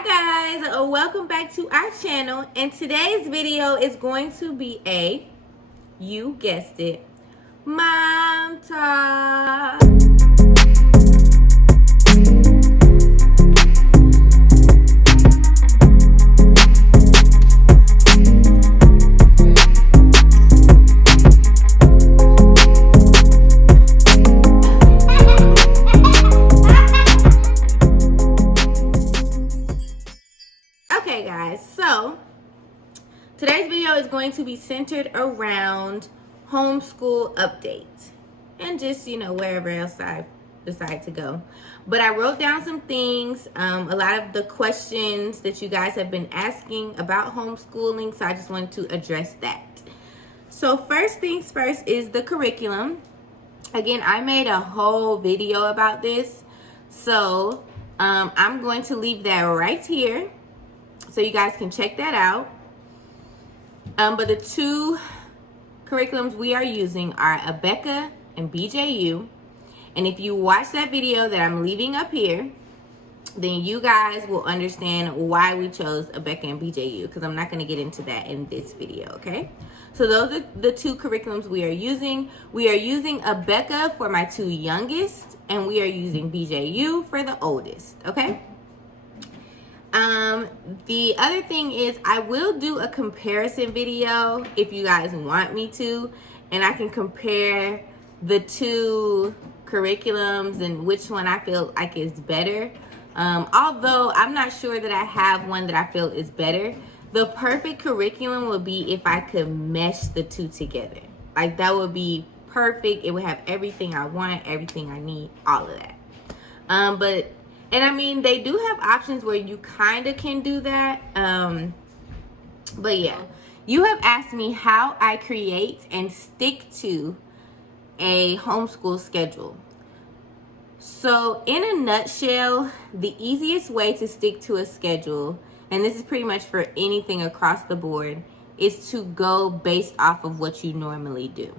Hi guys, welcome back to our channel, and today's video is going to be you guessed it, mom talk. Okay guys, so today's video is going to be centered around homeschool updates and just, wherever else I decide to go. But I wrote down some things, a lot of the questions that you guys have been asking about homeschooling, so I just wanted to address that. So first things first is the curriculum. Again, I made a whole video about this, so I'm going to leave that right here so you guys can check that out. But the two curriculums we are using are Abeka and BJU. And if you watch that video that I'm leaving up here, then you guys will understand why we chose Abeka and BJU, because I'm not going to get into that in this video, okay? So those are the two curriculums we are using. We are using Abeka for my two youngest, and we are using BJU for the oldest, okay? The other thing is I will do a comparison video if you guys want me to, and I can compare the two curriculums and which one I feel like is better. Although I'm not sure that I have one that I feel is better. The perfect curriculum would be if I could mesh the two together. Like, that would be perfect. It would have everything I want, everything I need, all of that. And I mean, they do have options where you kind of can do that. But yeah, you have asked me how I create and stick to a homeschool schedule. So in a nutshell, the easiest way to stick to a schedule, and this is pretty much for anything across the board, is to go based off of what you normally do.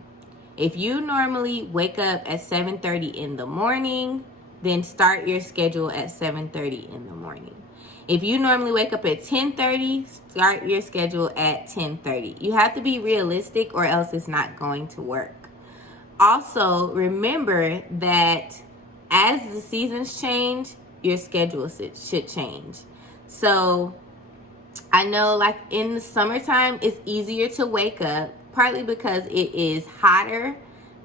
If you normally wake up at 7:30 in the morning, then start your schedule at 7:30 in the morning. If you normally wake up at 10:30, start your schedule at 10:30. You have to be realistic or else it's not going to work. Also, remember that as the seasons change, your schedule should change. So I know, like, in the summertime, it's easier to wake up, partly because it is hotter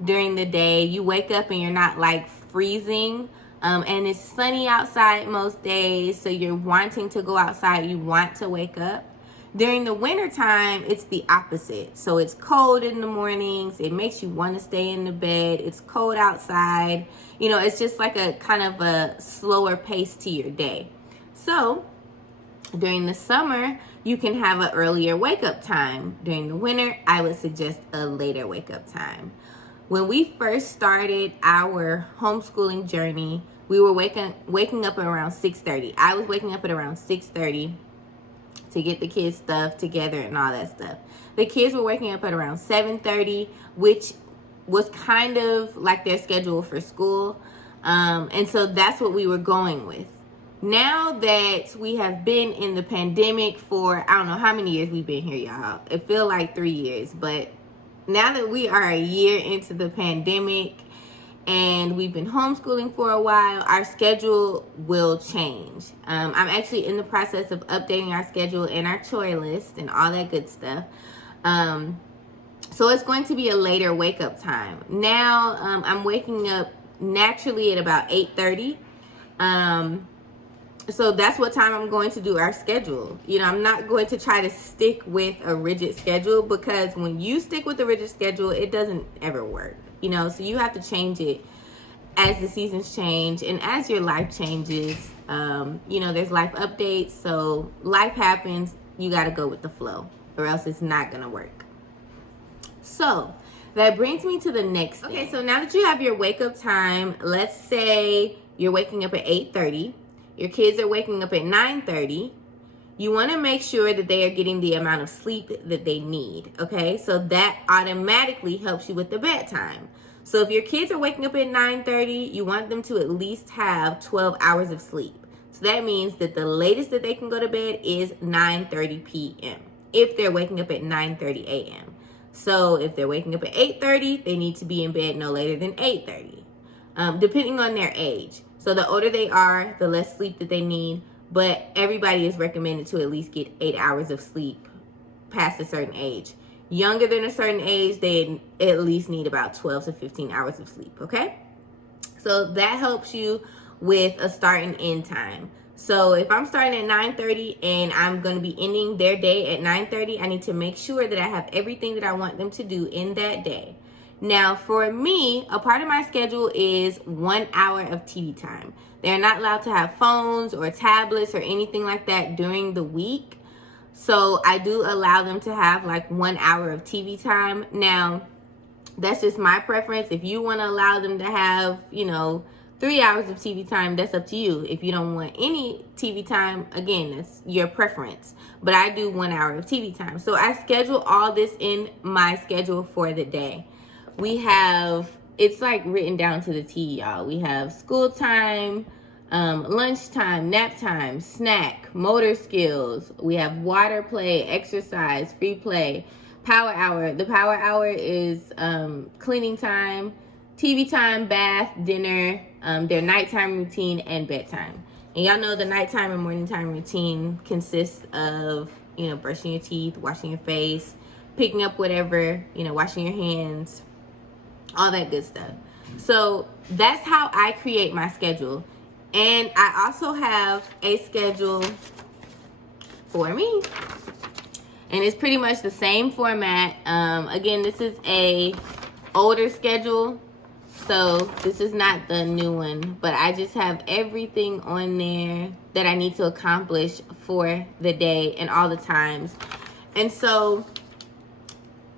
during the day. You wake up and you're not like freezing. And it's sunny outside most days, so you're wanting to go outside. You want to wake up. During the winter time, it's the opposite. So it's cold in the mornings. It makes you want to stay in the bed. It's cold outside. It's just like a kind of a slower pace to your day. So during the summer, you can have an earlier wake up time. During the winter, I would suggest a later wake up time. When we first started our homeschooling journey, we were waking up at around 6:30. I was waking up at around 6:30 to get the kids' stuff together and all that stuff. The kids were waking up at around 7:30, which was kind of like their schedule for school. And so that's what we were going with. Now that we have been in the pandemic for, I don't know how many years we've been here, y'all. It feels like 3 years, but now that we are a year into the pandemic and we've been homeschooling for a while, our schedule will change. I'm actually in the process of updating our schedule and our chore list and all that good stuff. So it's going to be a later wake up time. Now I'm waking up naturally at about 8:30. So that's what time I'm going to do our schedule. I'm not going to try to stick with a rigid schedule, because when you stick with a rigid schedule, it doesn't ever work. So you have to change it as the seasons change and as your life changes. There's life updates. So life happens. You got to go with the flow, or else it's not going to work. So that brings me to the next thing. Okay, so now that you have your wake up time, let's say you're waking up at 8:30. Your kids are waking up at 9:30. You want to make sure that they are getting the amount of sleep that they need, okay? So that automatically helps you with the bedtime. So if your kids are waking up at 9:30, you want them to at least have 12 hours of sleep. So that means that the latest that they can go to bed is 9:30 p.m. if they're waking up at 9:30 a.m. So if they're waking up at 8:30, they need to be in bed no later than 8:30, depending on their age. So the older they are, the less sleep that they need. But everybody is recommended to at least get 8 hours of sleep past a certain age. Younger than a certain age, they at least need about 12 to 15 hours of sleep, okay? So that helps you with a start and end time. So if I'm starting at 9:30 and I'm going to be ending their day at 9:30, I need to make sure that I have everything that I want them to do in that day. Now, for me, a part of my schedule is 1 hour of TV time. They're not allowed to have phones or tablets or anything like that during the week. So I do allow them to have like 1 hour of TV time. Now, that's just my preference. If you want to allow them to have, 3 hours of TV time, that's up to you. If you don't want any TV time, again, that's your preference. But I do 1 hour of TV time. So I schedule all this in my schedule for the day. We have, it's like written down to the T, y'all. We have school time, lunchtime, nap time, snack, motor skills. We have water play, exercise, free play, power hour. The power hour is cleaning time, TV time, bath, dinner, their nighttime routine, and bedtime. And y'all know the nighttime and morning time routine consists of, brushing your teeth, washing your face, picking up whatever, washing your hands, all that good stuff. So that's how I create my schedule. And I also have a schedule for me. And it's pretty much the same format. Again, this is a older schedule. So this is not the new one. But I just have everything on there that I need to accomplish for the day and all the times. And so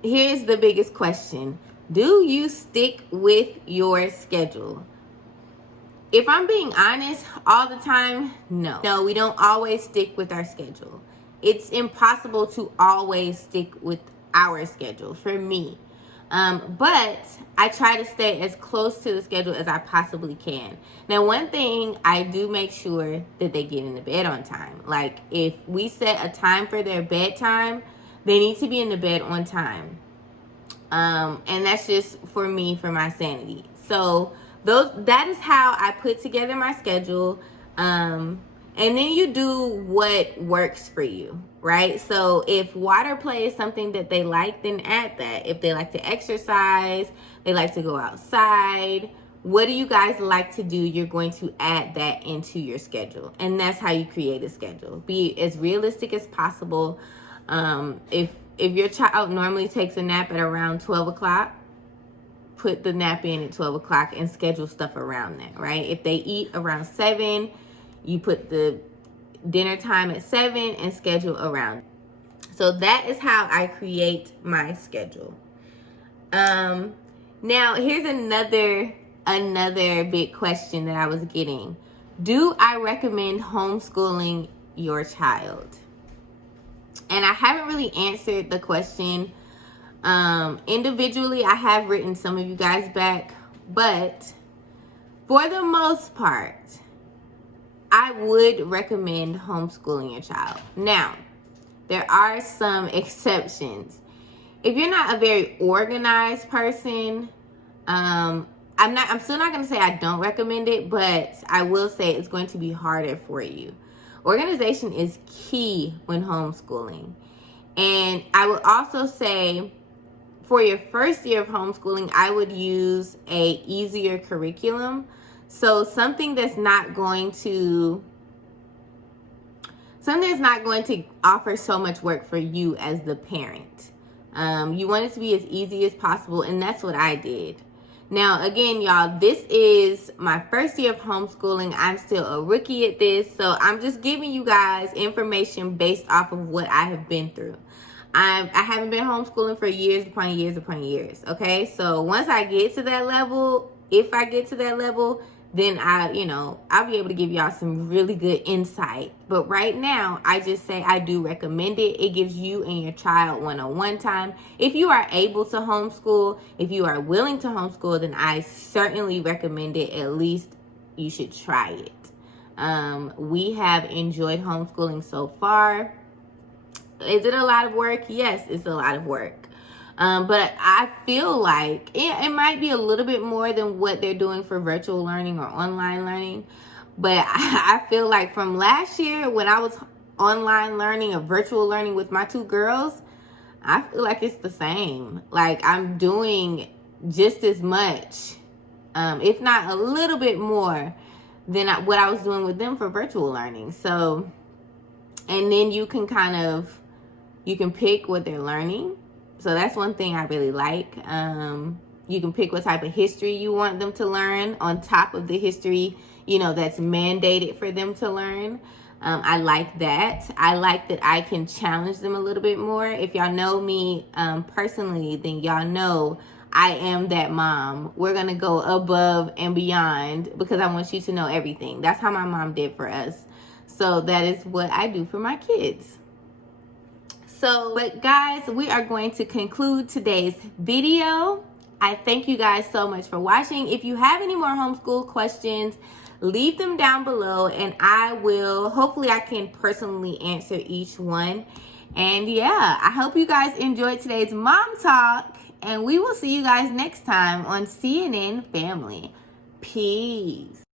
here's the biggest question. Do you stick with your schedule? If I'm being honest, all the time, no. No, we don't always stick with our schedule. It's impossible to always stick with our schedule for me. But I try to stay as close to the schedule as I possibly can. Now, one thing, I do make sure that they get into bed on time. Like, if we set a time for their bedtime, they need to be in the bed on time. And that's just for me, for my sanity. So that is how I put together my schedule. And then you do what works for you, right? So if water play is something that they like, then add that. If they like to exercise, they like to go outside, what do you guys like to do? You're going to add that into your schedule. And that's how you create a schedule. Be as realistic as possible. If your child normally takes a nap at around 12 o'clock, put the nap in at 12 o'clock and schedule stuff around that, right? If they eat around 7, you put the dinner time at 7 and schedule around. So that is how I create my schedule. Now, here's another big question that I was getting. Do I recommend homeschooling your child? And I haven't really answered the question individually. I have written some of you guys back, but for the most part, I would recommend homeschooling your child. Now, there are some exceptions. If you're not a very organized person, I'm still not going to say I don't recommend it, but I will say it's going to be harder for you. Organization is key when homeschooling. And I would also say for your first year of homeschooling, I would use a easier curriculum. So something that's not going to offer so much work for you as the parent. You want it to be as easy as possible, and that's what I did. Now, again, y'all, this is my first year of homeschooling. I'm still a rookie at this, so I'm just giving you guys information based off of what I have been through. I haven't been homeschooling for years upon years upon years, okay? So once I get to that level, if I get to that level, then I'll be able to give y'all some really good insight. But right now, I just say I do recommend it. It gives you and your child one-on-one time. If you are able to homeschool, if you are willing to homeschool, then I certainly recommend it. At least you should try it. We have enjoyed homeschooling so far. Is it a lot of work? Yes, it's a lot of work. But I feel like it might be a little bit more than what they're doing for virtual learning or online learning. But I feel like from last year when I was online learning or virtual learning with my two girls, I feel like it's the same. Like I'm doing just as much, if not a little bit more than what I was doing with them for virtual learning. So, and then you can pick what they're learning. So that's one thing I really like. You can pick what type of history you want them to learn on top of the history, that's mandated for them to learn. I like that. I like that I can challenge them a little bit more. If y'all know me personally, then y'all know I am that mom. We're going to go above and beyond because I want you to know everything. That's how my mom did for us. So that is what I do for my kids. But guys, we are going to conclude today's video. I thank you guys so much for watching. If you have any more homeschool questions, leave them down below and hopefully I can personally answer each one. And yeah, I hope you guys enjoyed today's mom talk, and we will see you guys next time on CandN Family. Peace.